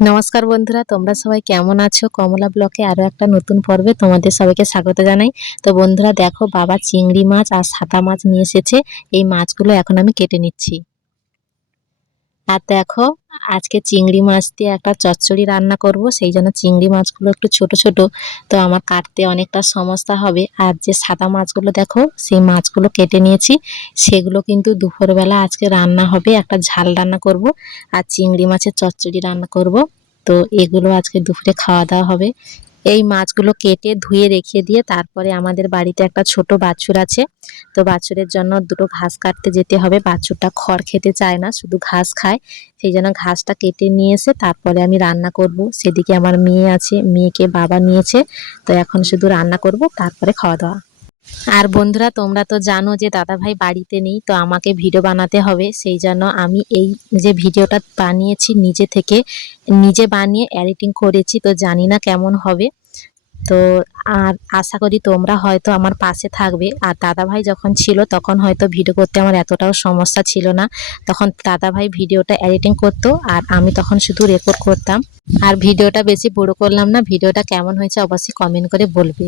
নমস্কার বন্ধুরা, তোমরা সবাই কেমন আছো? কমলা ব্লকে আরও একটা নতুন পর্বে তোমাদের সবাইকে স্বাগত জানাই। তো বন্ধুরা, দেখো বাবা চিংড়ি মাছ আর সাদা মাছ নিয়ে এসেছে। এই মাছগুলো এখন আমি কেটে নিচ্ছি। আর দেখো, আজকে চিংড়ি মাছ দিয়ে একটা চচ্চড়ি রান্না করব, সেই জন্য চিংড়ি মাছগুলো একটু ছোট ছোট, তো আমার কাটতে অনেকটা সমস্যা হবে। আর যে সাদা মাছগুলো দেখো, সেই মাছগুলো কেটে নিয়েছি, সেগুলো কিন্তু দুপুরবেলা আজকে রান্না হবে, একটা ঝাল রান্না করব আর চিংড়ি মাছের চচ্চড়ি রান্না করব। তো এগুলো আজকে দুপুরে খাওয়া দাওয়া হবে। এই মাছগুলো কেটে ধুয়ে রেখে দিয়ে তারপরে আমাদের বাড়িতে একটা ছোট বাছুর আছে। তো বাছুরের জন্য দুটো ঘাস কাটতে যেতে হবে। বাছুরটা খড় খেতে চায় না, শুধু ঘাস খায়। সেই জন্য ঘাসটা কেটে নিয়ে এসে তারপরে আমি রান্না করব। সেদিকে আমার মেয়ে আছে, মেয়েকে বাবা নিয়েছে। তো এখন শুধু রান্না করব, তারপরে খাওয়া দাওয়া। আর বন্ধুরা, তোমরা তো জানো যে দাদা ভাই বাড়িতে নেই, তো আমাকে ভিডিও বানাতে হবে। সেই জন্য আমি এই যে ভিডিওটা বানিয়েছি নিজে থেকে, নিজে বানিয়ে এডিটিং করেছি, তো জানি না কেমন হবে। তো আর আশা করি তোমরা হয়তো আমার পাশে থাকবে। আর দাদা ভাই যখন ছিল, তখন হয়তো ভিডিও করতে আমার এতটাও সমস্যা ছিল না। তখন দাদা ভাই ভিডিওটা এডিটিং করতো, আর আমি তখন শুধু রেকর্ড করতাম। আর ভিডিওটা বেশি বড় করলাম না, ভিডিওটা কেমন হয়েছে অবশ্যই কমেন্ট করে বলবে।